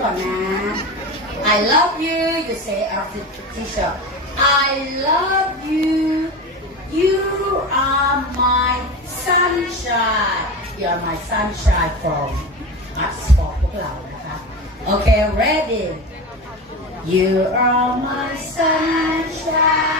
ก่อนนะ I love you you say after teacher I love you you are my sunshine you are my sunshine from us for พวกเรานะคะโอเค ready You are my sunshine,